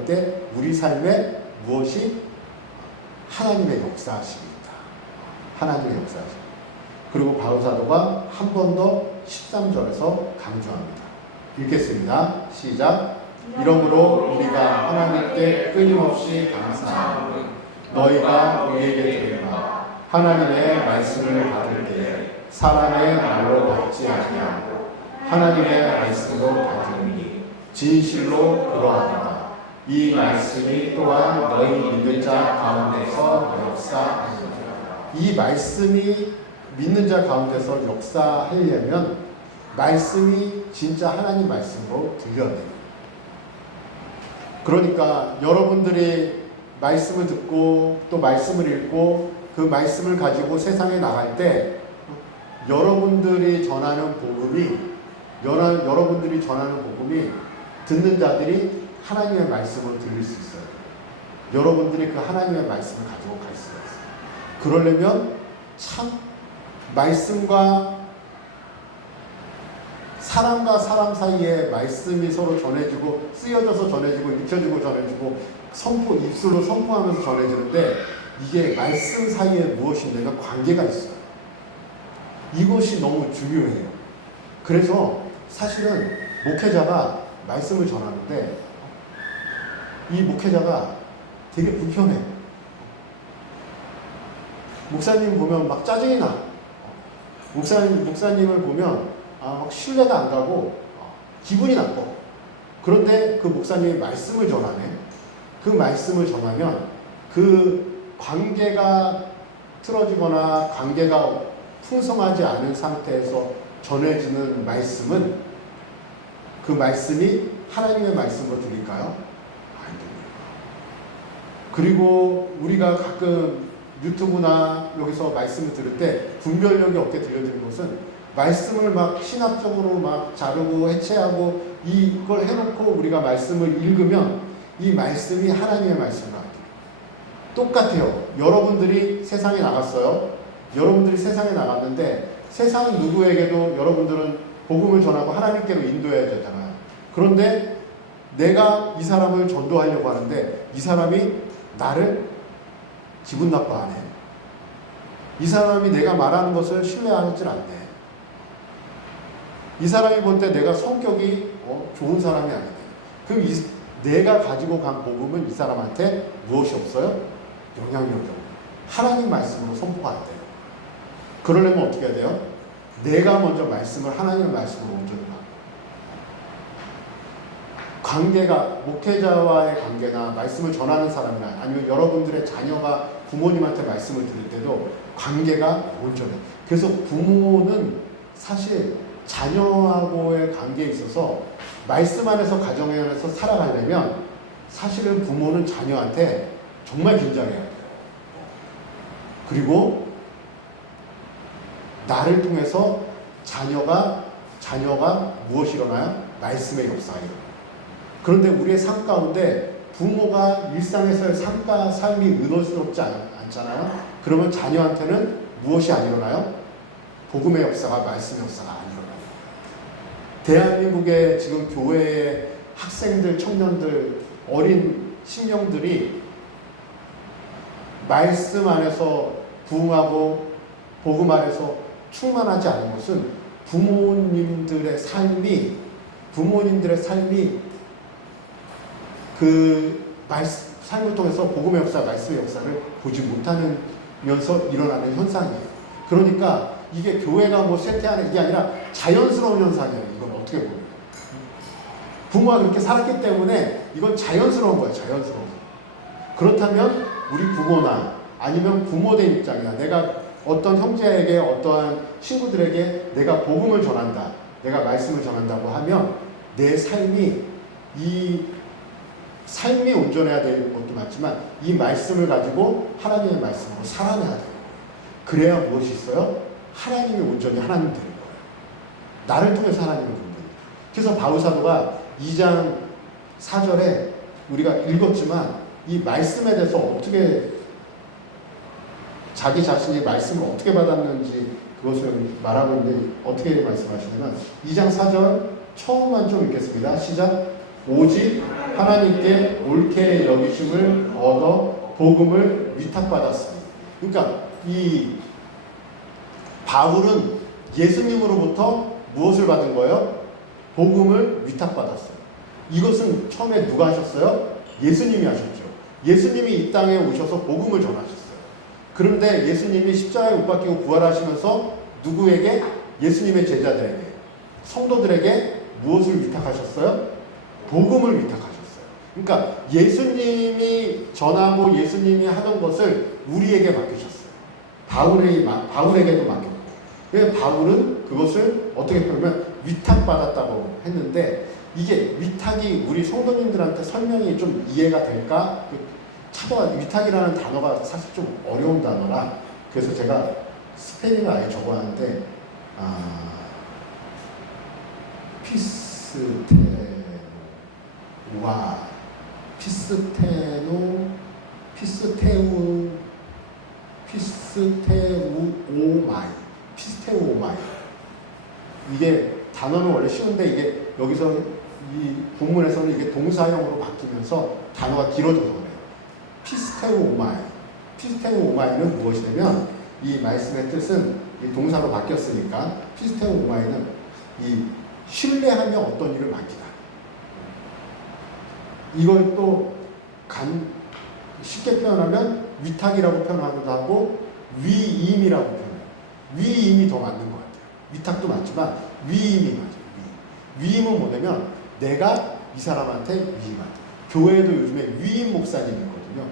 때 우리 삶에 무엇이 하나님의 역사하십니다. 하나님의 역사하십니다. 그리고 바울 사도가 한 번 더 13절에서 강조합니다. 읽겠습니다. 시작. 이러므로 우리가 하나님께 끊임없이 감사하고 너희가 우리에게 들으라. 하나님의 말씀을 받을 때에 사람의 말로 받지 아니하고 하나님의 말씀으로 받으니 진실로 그러하다. 이 말씀이 또한 너희 믿는 자 가운데서 역사하리라. 이 말씀이 믿는 자 가운데서 역사하려면 말씀이 진짜 하나님 말씀으로 들려야 돼요. 그러니까 여러분들이 말씀을 듣고 또 말씀을 읽고 그 말씀을 가지고 세상에 나갈 때 여러분들이 전하는 복음이 듣는 자들이 하나님의 말씀으로 들릴 수 있어요. 여러분들이 그 하나님의 말씀을 가지고 갈 수가 있어요. 그러려면 참 말씀과 사람과 사람 사이에 말씀이 서로 전해지고 쓰여져서 전해지고 읽혀지고 전해지고 입술로 선포하면서 전해지는데 이게 말씀 사이에 무엇이 있냐면 관계가 있어요. 이것이 너무 중요해요. 그래서 사실은 목회자가 말씀을 전하는데 이 목회자가 되게 불편해. 목사님 보면 막 짜증이 나. 목사님을 보면 막 신뢰가 안 가고 기분이 나빠. 그런데 그 목사님이 말씀을 전하네. 그 말씀을 전하면 그 관계가 틀어지거나 관계가 풍성하지 않은 상태에서 전해지는 말씀은 그 말씀이 하나님의 말씀으로 들릴까요? 안 됩니다. 그리고 우리가 가끔 유튜브나 여기서 말씀을 들을 때 분별력이 없게 들려지는 것은 말씀을 막 신학적으로 막 자르고 해체하고 이걸 해놓고 우리가 말씀을 읽으면 이 말씀이 하나님의 말씀을 알게 똑같아요. 여러분들이 세상에 나갔어요. 여러분들이 세상에 나갔는데 세상 누구에게도 여러분들은 복음을 전하고 하나님께로 인도해야 되잖아요. 그런데 내가 이 사람을 전도하려고 하는데 이 사람이 나를 기분 나빠하네. 이 사람이 내가 말하는 것을 신뢰하지 않네. 이 사람이 볼 때 내가 성격이 좋은 사람이 아니네. 그럼 내가 가지고 간 복음은 이 사람한테 무엇이 없어요? 영향력이 없어요. 하나님 말씀으로 선포가 안 돼요. 그러려면 어떻게 해야 돼요? 내가 먼저 말씀을 하나님의 말씀으로 온전히 하고, 관계가 목회자와의 관계나 말씀을 전하는 사람이나 아니면 여러분들의 자녀가 부모님한테 말씀을 드릴 때도 관계가 온전해요. 그래서 부모는 사실 자녀하고의 관계에 있어서 말씀 안에서 가정 안에서 살아가려면 사실은 부모는 자녀한테 정말 긴장해야 돼요. 그리고 나를 통해서 자녀가 무엇이 일어나요? 말씀의 역사가 일어나요. 그런데 우리의 삶 가운데 부모가 일상에서의 삶이 의도스럽지 않잖아요. 그러면 자녀한테는 무엇이 안 일어나요? 복음의 역사가, 말씀의 역사가 안 일어나요. 대한민국의 지금 교회의 학생들, 청년들, 어린 신령들이 말씀 안에서 부흥하고 복음 안에서 충만하지 않은 것은 부모님들의 삶이 그 삶을 통해서 복음의 역사, 말씀의 역사를 보지 못하면서 일어나는 현상이에요. 그러니까 이게 교회가 뭐 쇠퇴하는 이게 아니라 자연스러운 현상이에요. 이건 어떻게 보면 부모가 그렇게 살았기 때문에 이건 자연스러운 거예요. 자연스러운 거. 그렇다면 우리 부모나 아니면 부모된 입장이나 내가 어떤 형제에게 어떠한 친구들에게 내가 복음을 전한다, 내가 말씀을 전한다고 하면 내 삶이 온전해야 되는 것도 맞지만 이 말씀을 가지고 하나님의 말씀으로 살아내야 돼요. 그래야 무엇이 있어요? 하나님이 온전히 하나님 되는 거예요. 나를 통해서 하나님을 본다. 그래서 바울사도가 2장 4절에 우리가 읽었지만 이 말씀에 대해서 어떻게 자기 자신이 말씀을 어떻게 받았는지 그것을 말하고 있는데 어떻게 말씀하시냐면 2장 4절 처음만 좀 읽겠습니다. 시작. 오직 하나님께 옳게 여기심을 얻어 복음을 위탁받았습니다. 그러니까 이 바울은 예수님으로부터 무엇을 받은 거예요? 복음을 위탁받았어요. 이것은 처음에 누가 하셨어요? 예수님이 하셨죠. 예수님이 이 땅에 오셔서 복음을 전하셨어요. 그런데 예수님이 십자가에 못 박히고 부활하시면서 누구에게? 예수님의 제자들에게, 성도들에게 무엇을 위탁하셨어요? 복음을 위탁하셨어요. 그러니까 예수님이 전하고 예수님이 하던 것을 우리에게 맡기셨어요. 바울에게도 맡겼고. 그래서 바울은 그것을 어떻게 보면 위탁받았다고 했는데 이게 위탁이 우리 성도님들한테 설명이 좀 이해가 될까? 위탁이라는 단어가 사실 좀 어려운 단어라 그래서 제가 스페인을 아예 적어놨는데 피스테우오마이 이게 단어는 원래 쉬운데 이게 여기서 이 본문에서는 이게 동사형으로 바뀌면서 단어가 길어져서 그래요. 피스테우오마이는 무엇이냐면 이 말씀의 뜻은 이 동사로 바뀌었으니까 피스테우오마이는 이 신뢰하며 어떤 일을 맡기다. 이걸 또 쉽게 표현하면 위탁이라고 표현하기도 하고 위임이라고 표현해요. 위임이 더 맞는 것 같아요. 위탁도 맞지만 위임이 맞아요. 위임은 뭐냐면 내가 이 사람한테 위임한다. 교회에도 요즘에 위임 목사님이 있거든요.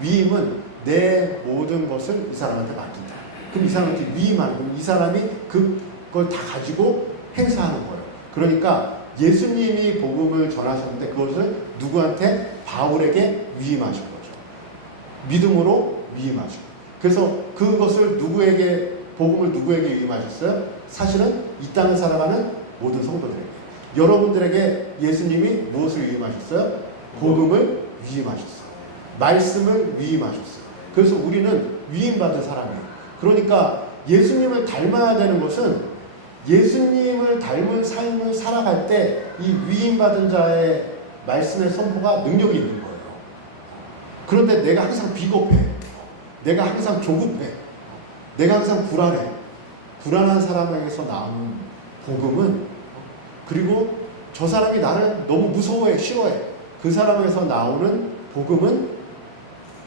위임은 내 모든 것을 이 사람한테 맡긴다. 그럼 이 사람한테 위임하는 거예요. 이 사람이 그걸 다 가지고 행사하는 거예요. 그러니까 예수님이 복음을 전하셨는데 그것을 누구한테? 바울에게 위임하신 거죠. 믿음으로 위임하시고. 그래서 그것을 복음을 누구에게 위임하셨어요? 사실은 이 땅을 살아가는 모든 성도들에게. 여러분들에게 예수님이 무엇을 위임하셨어요? 복음을 위임하셨어요. 말씀을 위임하셨어요. 그래서 우리는 위임받은 사람이에요. 그러니까 예수님을 닮아야 되는 것은 예수님을 닮은 삶을 살아갈 때 이 위임받은 자의 말씀의 선포가 능력이 있는 거예요. 그런데 내가 항상 비겁해. 내가 항상 조급해. 내가 항상 불안해. 불안한 사람에게서 나오는 복음은, 그리고 저 사람이 나를 너무 무서워해, 싫어해. 그 사람에서 나오는 복음은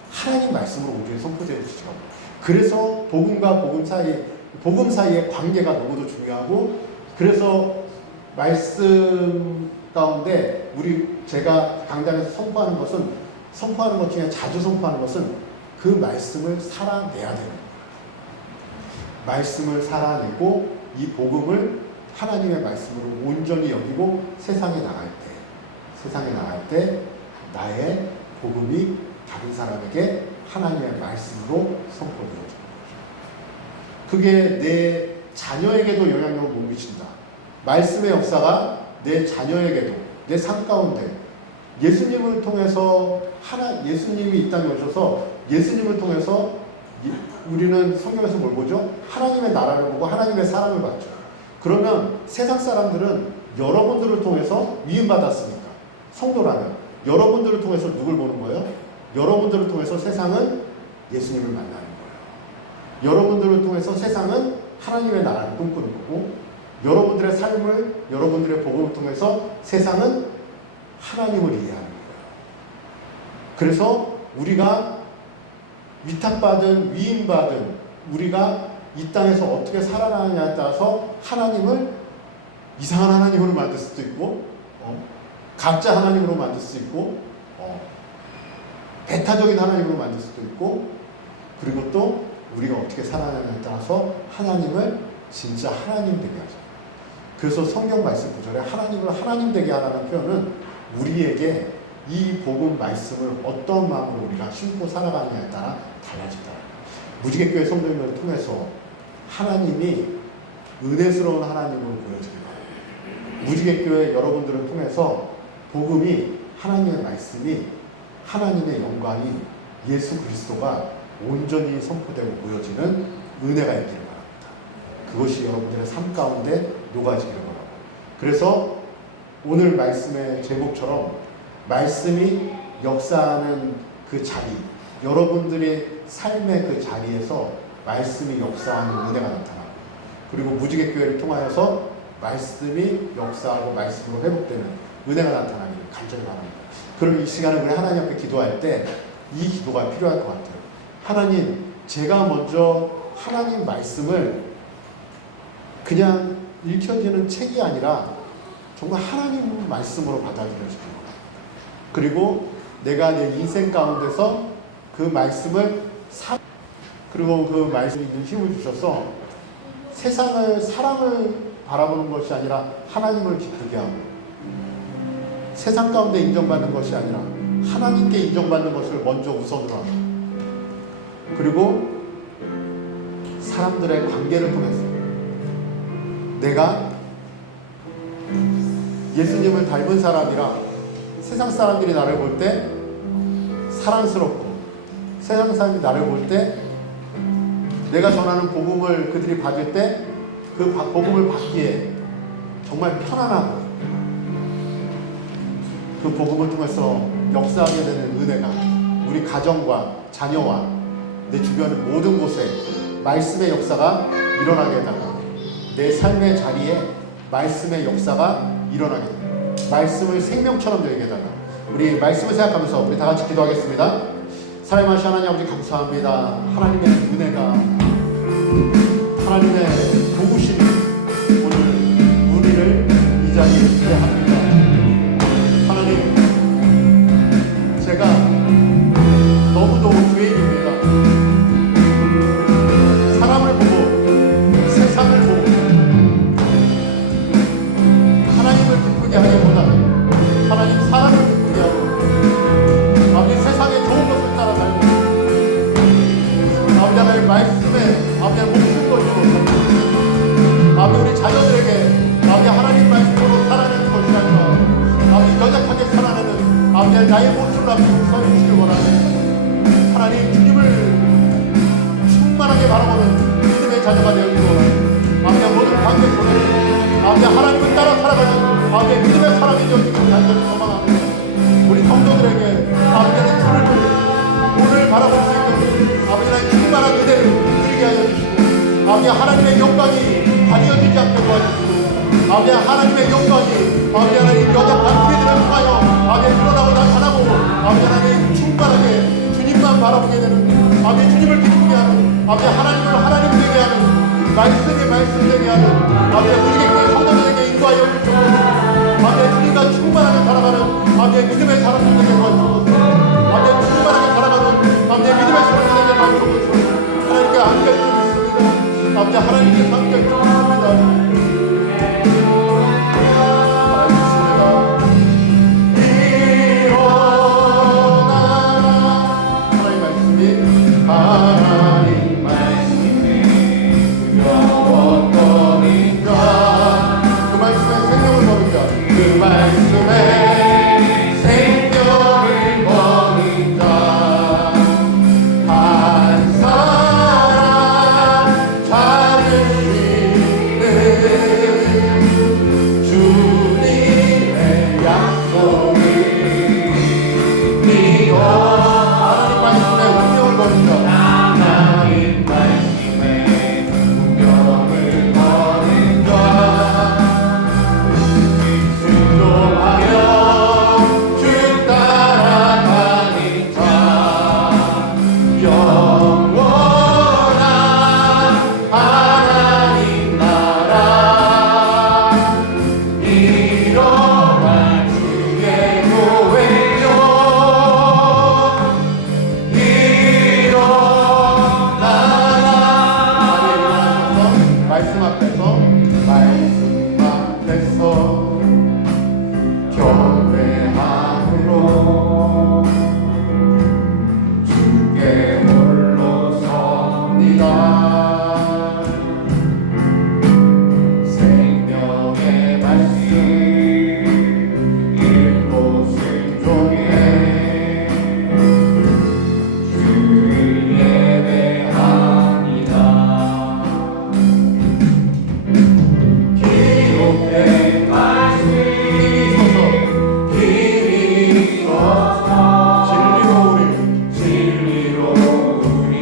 하나님 말씀으로 우리에게 선포되어 주시죠. 그래서 복음과 복음 사이의 관계가 너무도 중요하고, 그래서 말씀 가운데 제가 강단에서 선포하는 것 중에 자주 선포하는 것은 그 말씀을 살아내야 되는 거예요. 말씀을 살아내고 이 복음을 하나님의 말씀으로 온전히 여기고 세상에 나갈 때 나의 복음이 다른 사람에게 하나님의 말씀으로 선포되어지는 거죠. 그게 내 자녀에게도 영향력을 못 미친다. 말씀의 역사가 내 자녀에게도, 내 삶 가운데 예수님을 통해서 예수님이 이 땅에 오셔서 예수님을 통해서 우리는 성경에서 뭘 보죠? 하나님의 나라를 보고 하나님의 사랑을 받죠. 그러면 세상 사람들은 여러분들을 통해서 위임받았으니까, 성도라면 여러분들을 통해서 누굴 보는 거예요? 여러분들을 통해서 세상은 예수님을 만나는 거예요. 여러분들을 통해서 세상은 하나님의 나라를 꿈꾸는 거고, 여러분들의 삶을, 여러분들의 복음을 통해서 세상은 하나님을 이해하는 거예요. 그래서 우리가 위탁받은, 위임받은, 우리가 이 땅에서 어떻게 살아가느냐에 따라서 하나님을 이상한 하나님으로 만들 수도 있고, 가짜 하나님으로 만들 수 있고, 배타적인 하나님으로 만들 수도 있고, 그리고 또 우리가 어떻게 살아가느냐에 따라서 하나님을 진짜 하나님 되게 하죠. 그래서 성경 말씀 구절에 하나님을 하나님 되게 하라는 표현은 우리에게 이 복음 말씀을 어떤 마음으로 우리가 심고 살아가느냐에 따라 달라진다. 무지개교회 성도님을 통해서 하나님이 은혜스러운 하나님으로 보여지길 바랍니다. 무지개교회 여러분들을 통해서 복음이, 하나님의 말씀이, 하나님의 영광이, 예수 그리스도가 온전히 선포되고 보여지는 은혜가 있기를 바랍니다. 그것이 여러분들의 삶 가운데 녹아지기를 바랍니다. 그래서 오늘 말씀의 제목처럼 말씀이 역사하는 그 자리, 여러분들의 삶의 그 자리에서 말씀이 역사하는 은혜가 나타나고, 그리고 무지개교회를 통하여서 말씀이 역사하고 말씀으로 회복되는 은혜가 나타나기를 간절히 바랍니다. 그럼 이 시간에 우리 하나님 앞에 기도할 때 이 기도가 필요할 것 같아요. 하나님, 제가 먼저 하나님 말씀을 그냥 읽혀지는 책이 아니라 정말 하나님 말씀으로 받아들여지는 거예요. 그리고 내가 내 인생 가운데서 그 말씀을 그리고 그 말씀에 있는 힘을 주셔서 세상을, 사람을 바라보는 것이 아니라 하나님을 기쁘게 하고, 세상 가운데 인정받는 것이 아니라 하나님께 인정받는 것을 먼저 우선으로 하고, 그리고 사람들의 관계를 통해서 내가 예수님을 닮은 사람이라 세상 사람들이 나를 볼 때 사랑스럽고, 세상 사람들이 나를 볼 때 내가 전하는 복음을 그들이 받을 때 그 복음을 받기에 정말 편안하고, 그 복음을 통해서 역사하게 되는 은혜가 우리 가정과 자녀와 내 주변 모든 곳에 말씀의 역사가 일어나게 해달라. 내 삶의 자리에 말씀의 역사가 일어나게 해달라. 말씀을 생명처럼 되게 해달라. 우리 말씀을 생각하면서 우리 다 같이 기도하겠습니다. 사랑하신 하나님 아버지, 감사합니다. 하나님의 은혜가, 하나님의 도우심이 오늘 우리를 이 자리에 있게 합니다. 하나님, 제가 너무도 죄인입니다. 사람을 보고, 세상을 보고, 하나님을 기쁘게 하기보다는 하나님 사람을 기쁘게 하고, 아버지 세상에 좋은 것을 따라 살고, 아버지 하나님 말씀에 아버지 목숨 걸고, 아버지 우리 자녀들에게 아버지 하나님 말씀으로 살아내는 것이 아니라 아버지 연약하게 살아내는 아버지 나의 모습을 아버지 용서해 주시길 원하네. 하나님 주님을 충만하게 바라보는 믿음의 자녀가 되어주고, 아버지 모든 관계 속에 아버지 하나님을 따라 살아가는 아버지 믿음의 사람이 되어주기를 간절히 소망합니다. 우리 성도들에게 아버지는 주를 오늘 바라볼 수 있는 아버지 충만한 은혜를 누리게 하여 주시고 아버지 하나님의 영광이 가려지지 않게 도와주시고 아버지 하나님의 영광이 아버지 하나님 여자 반기들을 통하여 아버지 드러나고 나타나고 아버지 하나님 충만하게 주님만 바라보게 되는 아버지 주님을 기쁘게 하는 아버지 하나님을 하나님 되게 하는 말씀이 말씀 되게 하는 아버지 무지개교회 성도들에게 인도하여 주시옵소서. 아버지 주님과 충만하게 살아가는 아버지 믿음의 사람들 되게 도와주옵소서. 아버지 충만하게 살아가는 아버지 믿음의 사람들 되게 도와주옵소서. 하나님께 안길 수 있습니다. 아버지 하나님께 안길 수 있습니다. 하나님 말씀이 영원권인가 그 말씀에 생명을 거는 자 그 말씀에 생명을 거는 자 한 사람 찾을 수 있는 주님의 약속을 믿어 하나님 말씀에 운명을 거는 자 하나님 말씀에 운명을 거는 자 순종하며 주 따라가는 자 영원한 하나님 나라 일어날 주의 교회요 말씀 앞에서 경배함으로 주께 홀로 섭니다. 생명의 말씀 읽고 순종해 주를 예배합니다. 기록된 말씀 힘이 있어서 진리로 우리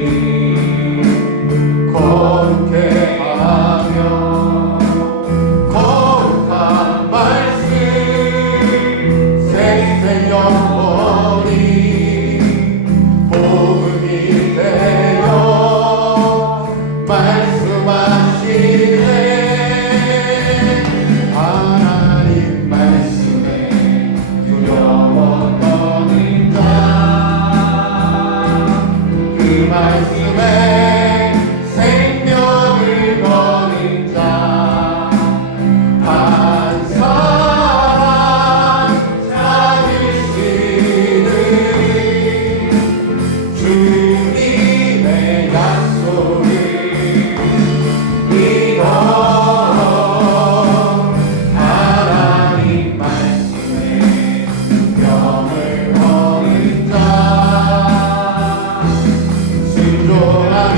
거룩해 하며 거룩한 말씀 생생 영원히 복음이 되어 말씀하시네 하나님 말씀에 두려워 떠는 자 그 말씀에 생명을 거는 자 한 사람 찾으시는 주님의 약속을 믿어 하나님 말씀에 명을 거는 자 순종하며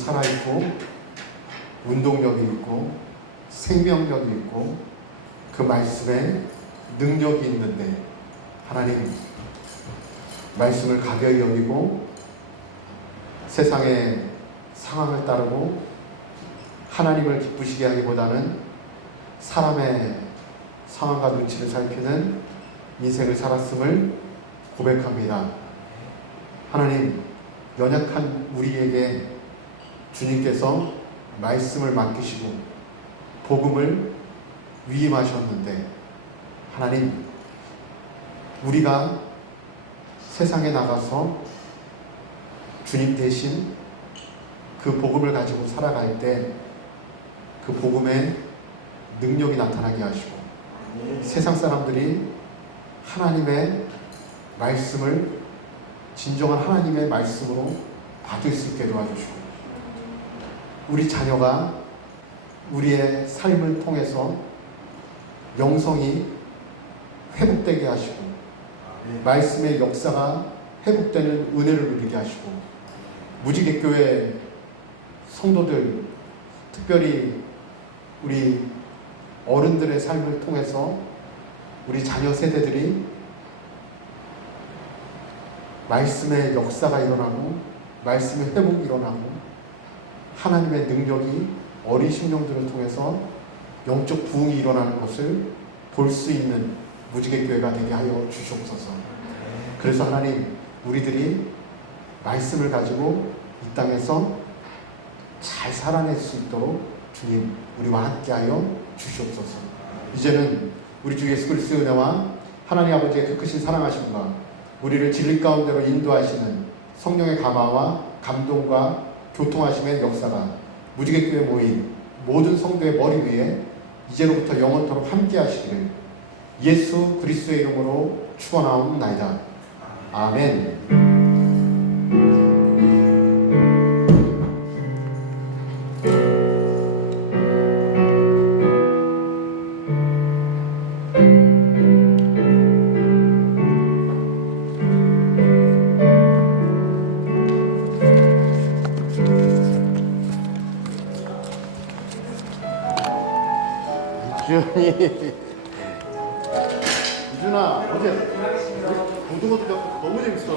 살아있고 운동력이 있고 생명력이 있고 그 말씀에 능력이 있는데 하나님 말씀을 가벼이 여기고 세상의 상황을 따르고 하나님을 기쁘시게 하기보다는 사람의 상황과 눈치를 살피는 인생을 살았음을 고백합니다. 하나님, 연약한 우리에게 주님께서 말씀을 맡기시고 복음을 위임하셨는데 하나님, 우리가 세상에 나가서 주님 대신 그 복음을 가지고 살아갈 때 그 복음의 능력이 나타나게 하시고 세상 사람들이 하나님의 말씀을 진정한 하나님의 말씀으로 받을 수 있게 도와주시고 우리 자녀가 우리의 삶을 통해서 영성이 회복되게 하시고 말씀의 역사가 회복되는 은혜를 누리게 하시고 무지개교회 성도들 특별히 우리 어른들의 삶을 통해서 우리 자녀 세대들이 말씀의 역사가 일어나고 말씀의 회복이 일어나고 하나님의 능력이 어린 심령들을 통해서 영적 부흥이 일어나는 것을 볼 수 있는 무지개교회가 되게 하여 주시옵소서. 그래서 하나님, 우리들이 말씀을 가지고 이 땅에서 잘 살아낼 수 있도록 주님 우리와 함께하여 주시옵소서. 이제는 우리 주 예수 그리스도의 은혜와 하나님 아버지의 그 크신 사랑하심과 우리를 진리 가운데로 인도하시는 성령의 감화와 감동과 교통하심의 역사가 무지개교회 모인 모든 성도의 머리 위에 이제로부터 영원토록 함께하시기를 예수 그리스도의 이름으로 축원하옵나이다. 아멘. 이준아, 어제 고등어도 잡고 너무 재밌었어.